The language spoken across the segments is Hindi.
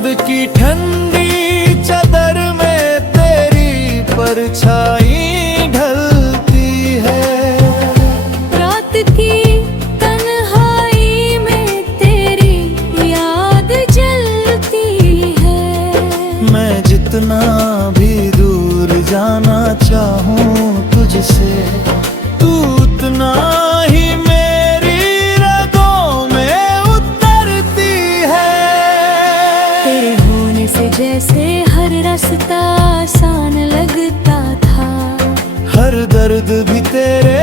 चांद की ठंडी चादर में तेरी परछाई ढलती है। रात की तन्हाई में तेरी याद जलती है। मैं जितना भी दूर जाना चाहूँ तुझसे, तू उतना ही मेरी रगों में उतरती है। तेरे होने से जैसे हर रास्ता आसान लगता था, हर दर्द भी तेरे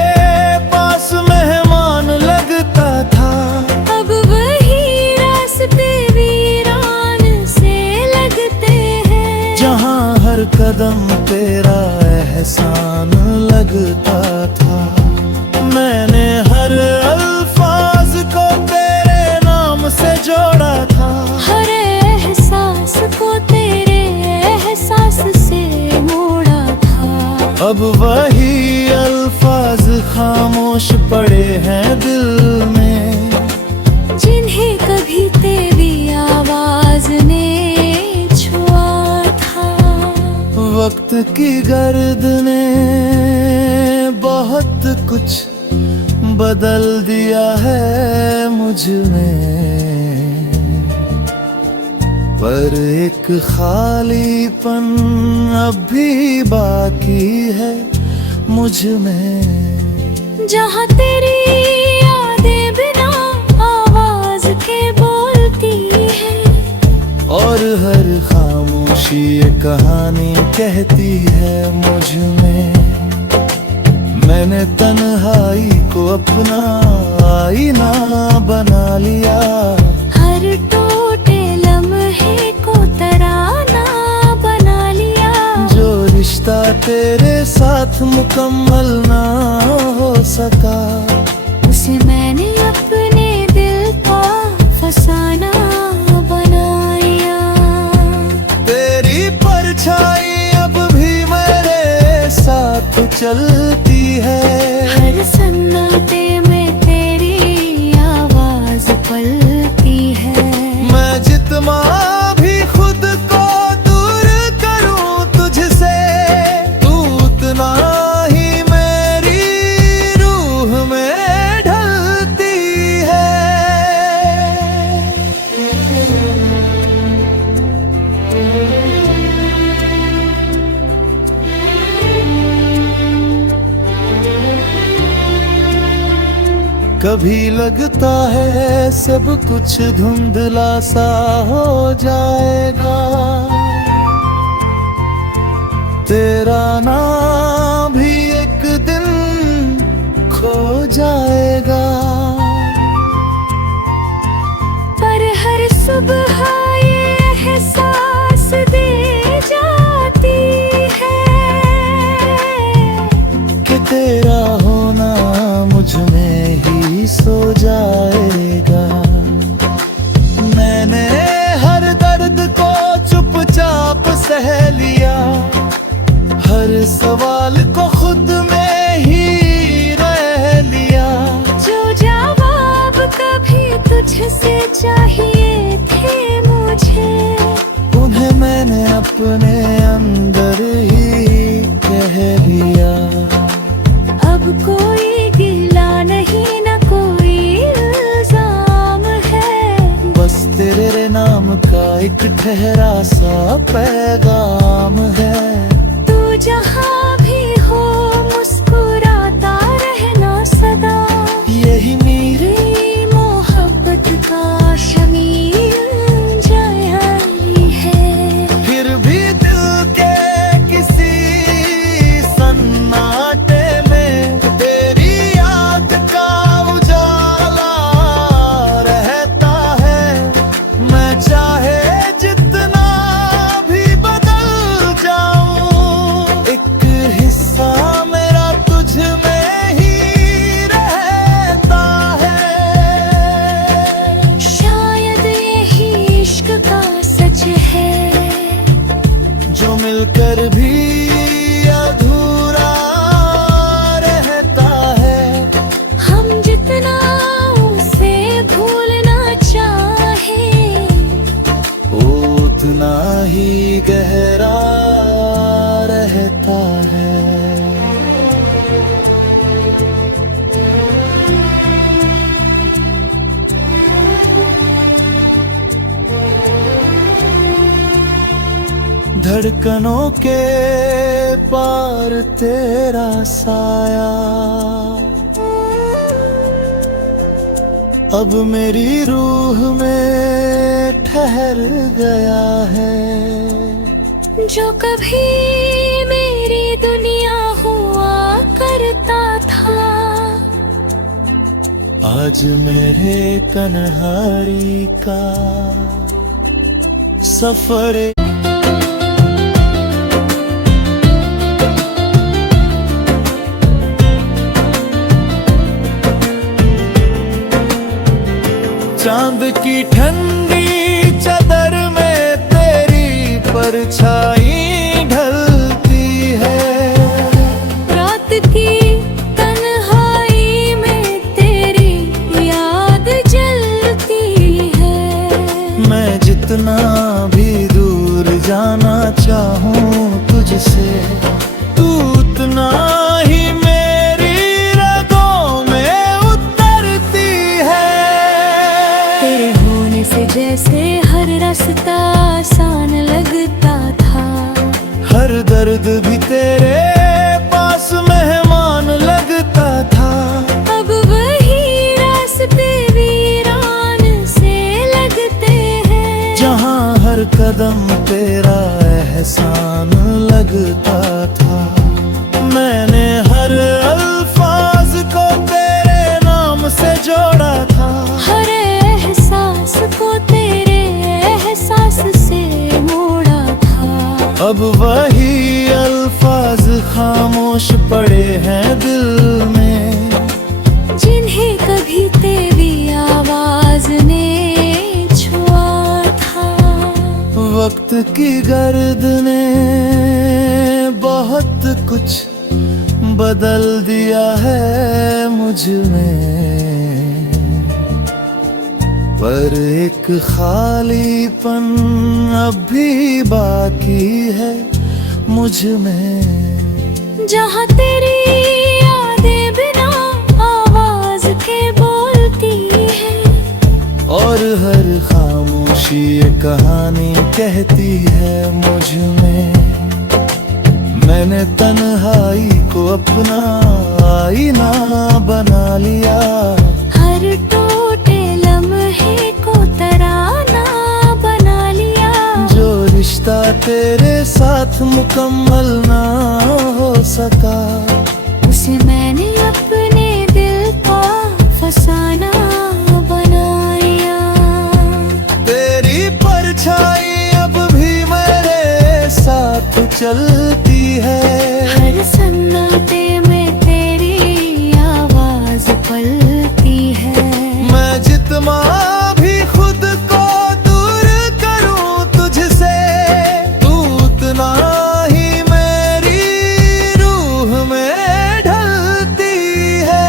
पास मेहमान लगता था। अब वही रास्ते वीरान से लगते हैं, जहाँ हर कदम तेरा एहसान लगता था। मैंने हर अल्फाज को तेरे नाम से जोड़ा था, हर एहसास को तेरे एहसास से मोड़ा था। अब वही अल्फाज खामोश पड़े हैं दिल में, जिन्हें कभी तेरी आवाज ने छुआ था। वक्त की गर्द ने बहुत कुछ बदल दिया है मुझ में, पर एक खालीपन अब भी बाकी है मुझ में। जहाँ तेरी यादें बिना आवाज के बोलती है, और हर खामोशी ये कहानी कहती है मुझ में। मैंने तन्हाई को अपना आईना बना लिया, हर टूटे लम्हे को तराना बना लिया। जो रिश्ता तेरे साथ मुकम्मल ना हो सका, उसे मैंने अपने दिल का फसाना बनाया। तेरी परछाई अब भी मेरे साथ चलती है, हर सन्नाटे में तेरी आवाज पलती है। मैं जितना भी खुद को दूर करूं तुझसे, तू उतना ही मेरी रूह में ढलती है। कभी लगता है सब कुछ धुंधला सा हो जाएगा, तेरा नाम भी एक दिन खो जाएगा। पर हर सुबह ये एहसास दे जाती है कि तेरा होना मुझ में ही सो जाएगा। मैंने हर दर्द को चुपचाप सह लिया, हर सवाल को खुद में ही रह लिया। जो जवाब कभी तुझसे चाहिए थे मुझे, उन्हें मैंने अपने अंदर ही कह लिया। अब कोई गिला नहीं न कोई इल्जाम है, बस तेरे नाम का एक ठहरा सा पैगाम है। तू जहाँ भी धड़कनों के पार तेरा साया अब मेरी रूह में ठहर गया है। जो कभी मेरी दुनिया हुआ करता था, आज मेरे कन्हारी का सफर चांद की ठंडी चादर में तेरी परछाई ढलती है। रात की तन्हाई में तेरी याद जलती है। मैं जितना भी दूर जाना चाहूँ तुझसे, तू उतना ही मेरी रगों में उतरती है। तेरे होने से जैसे हर रास्ता आसान लगता था, हर दर्द भी तेरे पास मेहमान लगता था। अब वही रास्ते वीरान से लगते हैं, जहाँ हर कदम तेरा एहसान लगता था। मैंने हर अल्फाज को तेरे नाम से जोड़ा था, हर एहसास को तेरे एहसास से मोड़ा था। अब वही अल्फाज खामोश पड़े हैं दिल में, जिन्हें कभी तेरी आवाज ने छुआ था। वक्त की गर्द ने बहुत कुछ बदल दिया है मुझ में, पर एक खालीपन अब भी बाकी है मुझ में। जहाँ तेरी यादें बिना आवाज के बोलती है, और हर खामोशी एक कहानी कहती है मुझ में। मैंने तन्हाई को अपना आईना बना लिया, हर टूटे लम्हे को तराना बना लिया। जो रिश्ता तेरे साथ मुकम्मल ना हो सका, उसे मैंने अपने दिल का फसाना बनाया। तेरी परछाई अब भी मेरे साथ चलती है, हर सन्नाटे में तेरी आवाज पलती है। मैं जितना भी खुद को दूर करूं तुझसे, तू उतना ही मेरी रूह में ढलती है।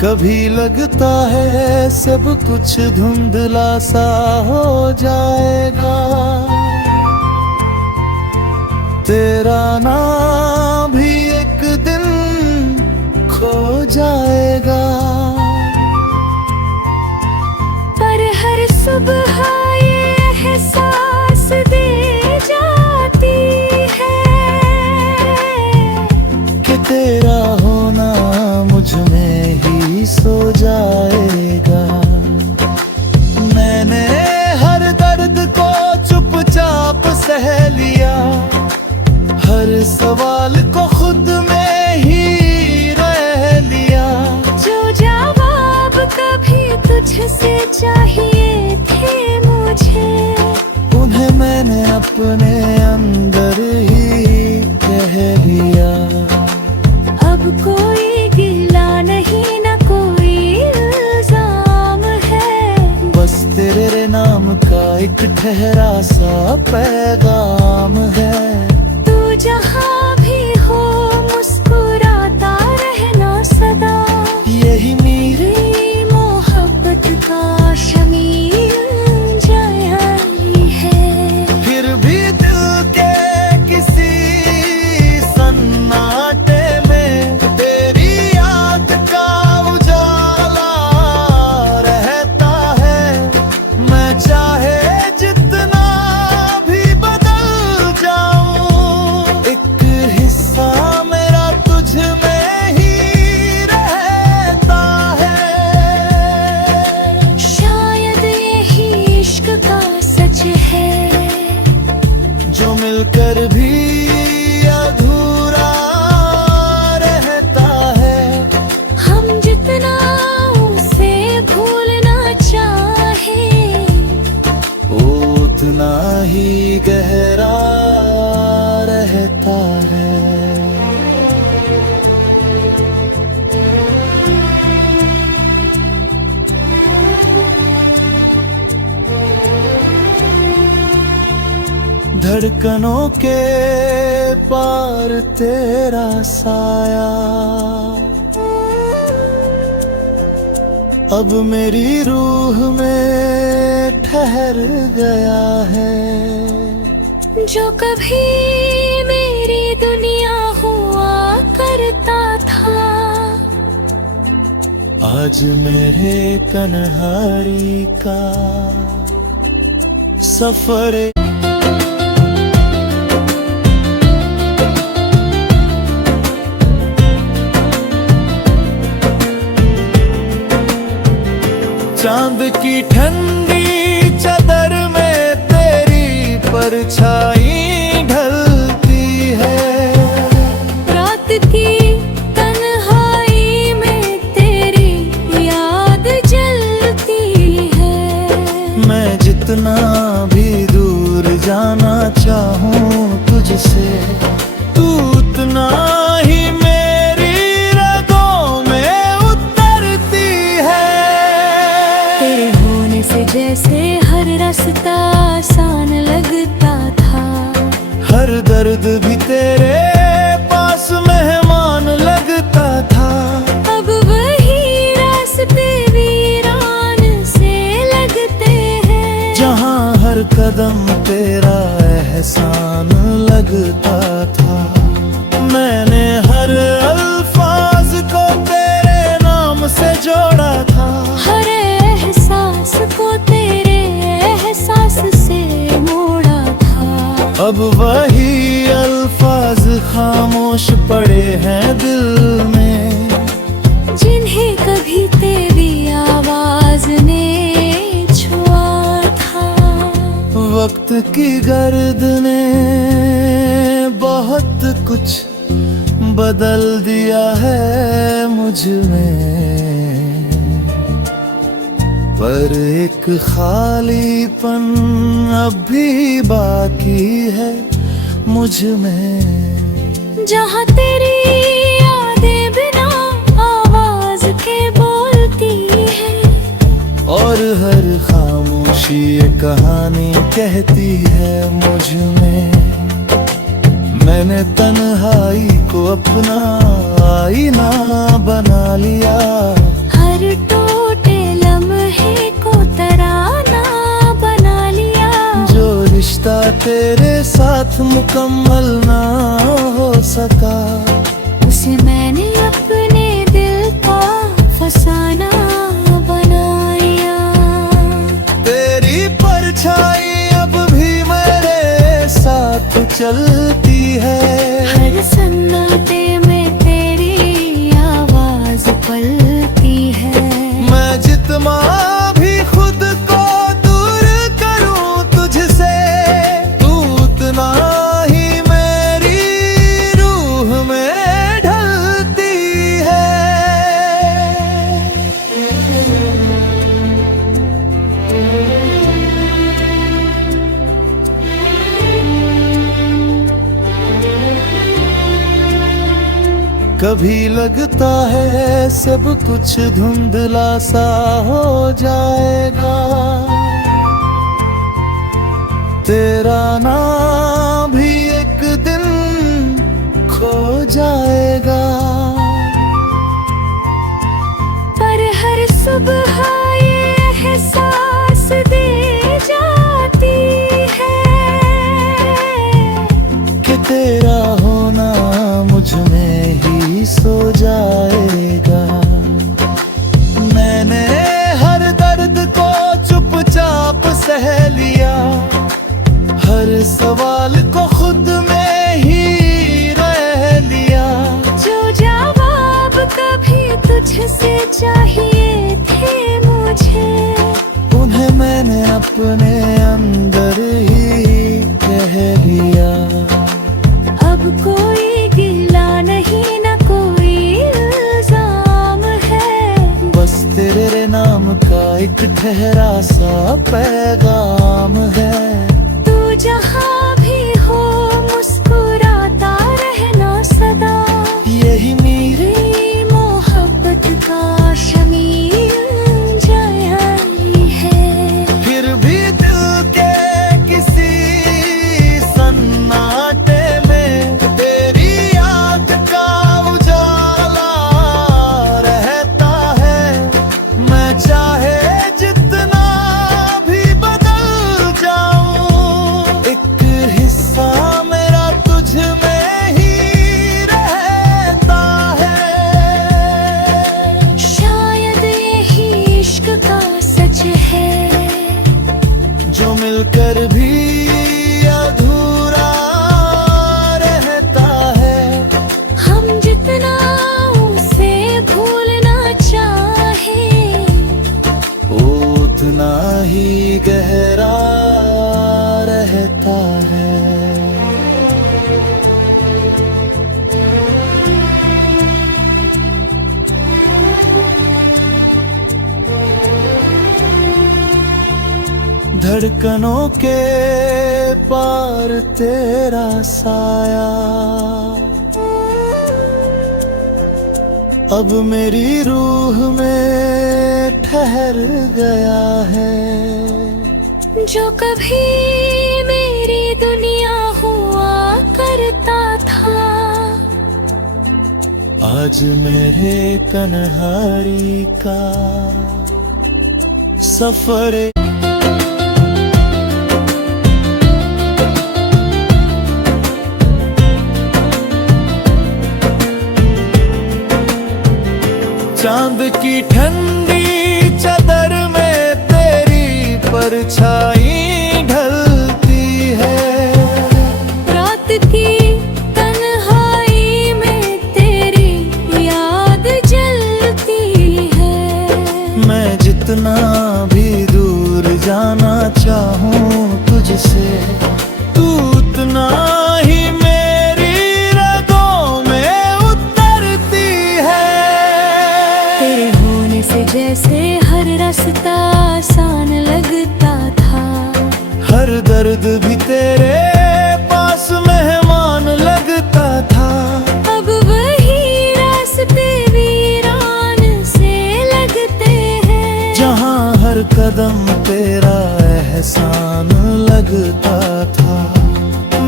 कभी लगता है सब कुछ धुंधला सा हो जाएगा, तेरा नाम भी एक दिन खो जाएगा। पर हर सुबह ये एहसास दे जाती है कि तेरा होना मुझ में ही सो जाएगा। मैंने हर दर्द को चुपचाप सह लिया, हर सवाल को खुद में ही रह लिया। जो जवाब कभी तुझसे चाहिए थे मुझे, उन्हें मैंने अपने अंदर ही कह लिया। अब कोई गिला नहीं न कोई इल्जाम है, बस तेरे नाम का एक ठहरा सा पैगाम है। तू जहाँ भी हो मुस्कुराता रहना सदा, यही मेरे मोहब्बत का शमीर जारी है। फिर भी दिल के किसी धड़कनों के पार तेरा साया अब मेरी रूह में ठहर गया है। जो कभी मेरी दुनिया हुआ करता था, आज मेरे कन्हारी का सफर चांद की ठंडी चादर में तेरी परछाई ढलती है। रात की तन्हाई में तेरी याद जलती है। मैं जितना भी दूर जाना चाहूँ तुझसे, तू उतना ही मेरी रगों में उतरती है। तेरे होने से जैसे हर रास्ता आसान लगता था, हर दर्द भी तेरे पास मेहमान लगता था। अब वही रास्ते वीरान से लगते हैं, जहाँ हर कदम तेरा एहसान लगता था। मैंने हर अल्फाज को तेरे नाम से जोड़ा था, हर एहसास को तेरे एहसास से मोड़ा था। अब वही अल्फाज खामोश पड़े हैं दिल में, जिन्हें कभी तेरी आवाज ने छुआ था। वक्त की गर्द ने बहुत कुछ बदल दिया है मुझ में, पर एक खालीपन अब भी बाकी है मुझ में। जहाँ तेरी यादें बिना आवाज के बोलती है, और हर खामोशी एक कहानी कहती है मुझ में। मैंने तन्हाई को अपना आईना बना लिया, हर टूटे लम्हे को तराना बना लिया। जो रिश्ता तेरे साथ मुकम्मल ना हो सका, उसे मैंने अपने दिल का फसाना बनाया। तेरी परछाई अब भी मेरे साथ चलती है, हर सन्नाटे में तेरी आवाज पलती है। मैं जितना भी खुद को दूर करूं तुझसे, तू उतना ही मेरी रूह में ढलती है। कभी लगता है सब कुछ धुंधला सा हो जाएगा, तेरा नाम भी एक दिन खो जाएगा। पर हर सुबह ये एहसास दे जाती है कि तेरा होना मुझ में ही सो जाएगा। मैंने हर दर्द को चुपचाप सह लिया, हर सवाल को खुद में ही रह लिया। जो जवाब कभी तुझसे चाहिए थे मुझे, उन्हें मैंने अपने अंदर ही कह लिया। अब कोई गिला नहीं न कोई इल्जाम है, बस तेरे नाम का एक ठहरा सा पैगाम है। तू जहाँ भी हो मुस्कुराता रहना सदा, यही मेरी मोहब्बत का शमीर जारी है। फिर भी दिल के किसी धड़कनों के पार तेरा साया अब मेरी रूह में ठहर गया है। जो कभी मेरी दुनिया हुआ करता था, आज मेरे कन्हारी का सफर चांद की ठंडी चादर में तेरी परछाई ढलती है। रात की तन्हाई में तेरी याद जलती है। मैं जितना भी दूर जाना चाहूँ तुझसे, तू उतना ही मेरी रगों में उतरती है। तेरे होने से जैसे हर रास्ता आसान लगता था, हर दर्द भी तेरे पास मेहमान लगता था। अब वही रास्ते वीरान से लगते हैं, जहाँ हर कदम तेरा एहसान लगता था।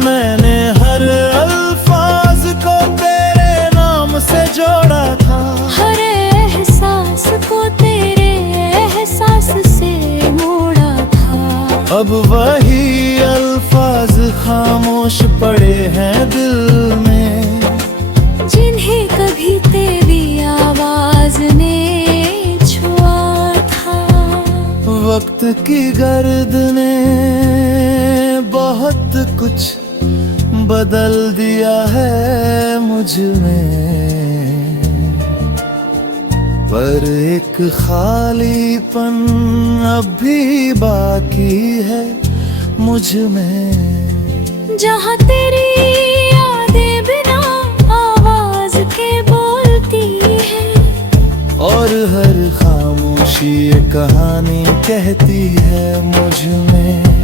मैंने हर अल्फाज को तेरे नाम से जोड़ा था, हर एहसास को तेरे एहसास से मोड़ा था। अब वही अल्फाज खामोश पड़े हैं दिल में, जिन्हें कभी तेरी आवाज ने छुआ था। वक्त की गर्द ने बहुत कुछ बदल दिया है मुझ में, पर एक खालीपन अब भी बाकी है मुझ में। जहाँ तेरी यादें बिना आवाज के बोलती है, और हर खामोशी ये कहानी कहती है मुझ में।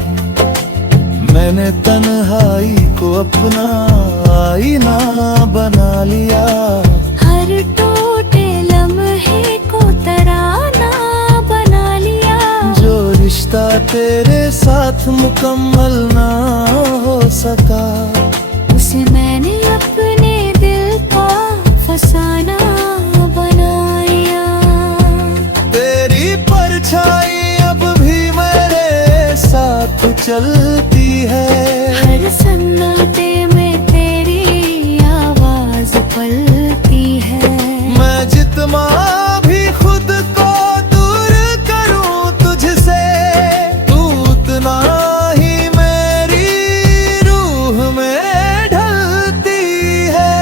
मैंने तन्हाई को अपना आईना बना लिया, हर टूटे लम्हे को तराना बना लिया। जो रिश्ता तेरे साथ मुकम्मल ना हो सका, उसे मैंने अपने दिल का फसाना बनाया। तेरी परछाई अब भी मेरे साथ चलती है, हर सन्नाटे में तेरी आवाज पलती है। मैं जितना भी खुद को दूर करूं तुझसे, तू उतना ही मेरी रूह में ढलती है।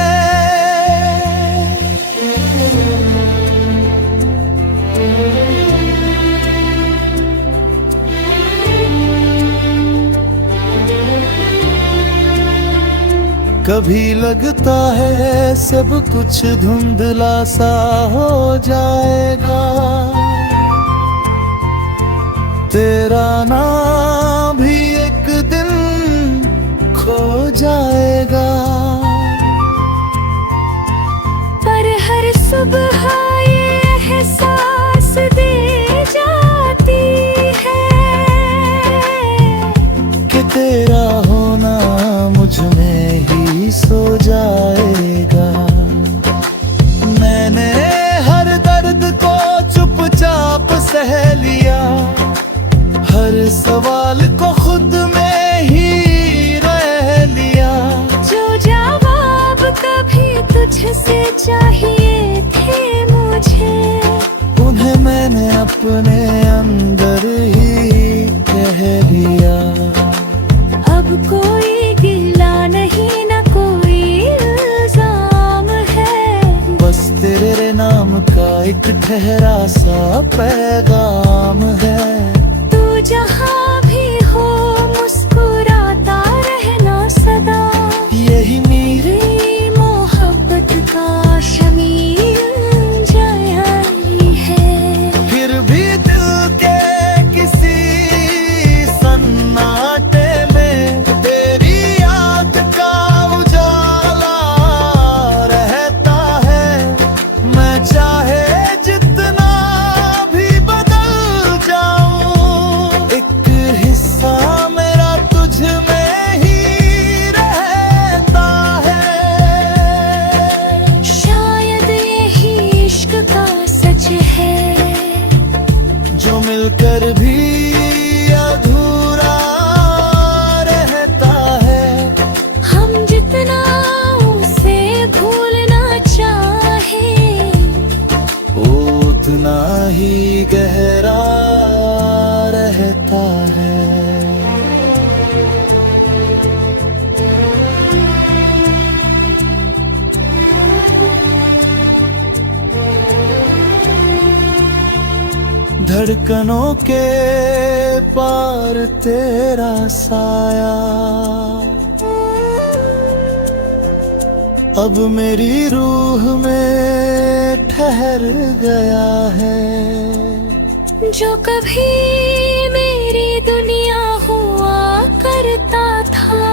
कभी लगता है सब कुछ धुंधला सा हो जाएगा, तेरा नाम भी एक दिन खो जाएगा। पर हर सुबह ये एहसास दे जाती है कि तेरा होना मुझ में ही सो जाएगा। मैंने हर दर्द को चुपचाप सह लिया, हर सवाल को खुद में ही रह लिया। जो जवाब कभी तुझसे चाहिए थे मुझे, उन्हें मैंने अपने अंदर ही कह लिया। अब कोई गिला नहीं न कोई इल्जाम है, बस तेरे नाम का एक ठहरा सा पैगाम है। तू जहाँ भी हो मुस्कुराता रहना सदा, यही मेरे मोहब्बत का शमीर जारी है। फिर भी दिल के किसी कर भी अधूरा रहता है। हम जितना उसे भूलना चाहे वो उतना ही गहरा रहता है। धड़कनों के पार तेरा साया अब मेरी रूह में ठहर गया है। जो कभी मेरी दुनिया हुआ करता था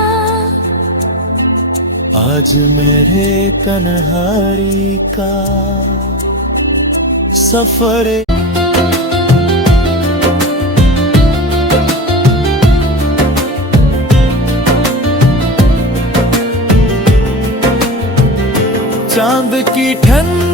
आज मेरे कन्हारी का सफर चांद की ठंड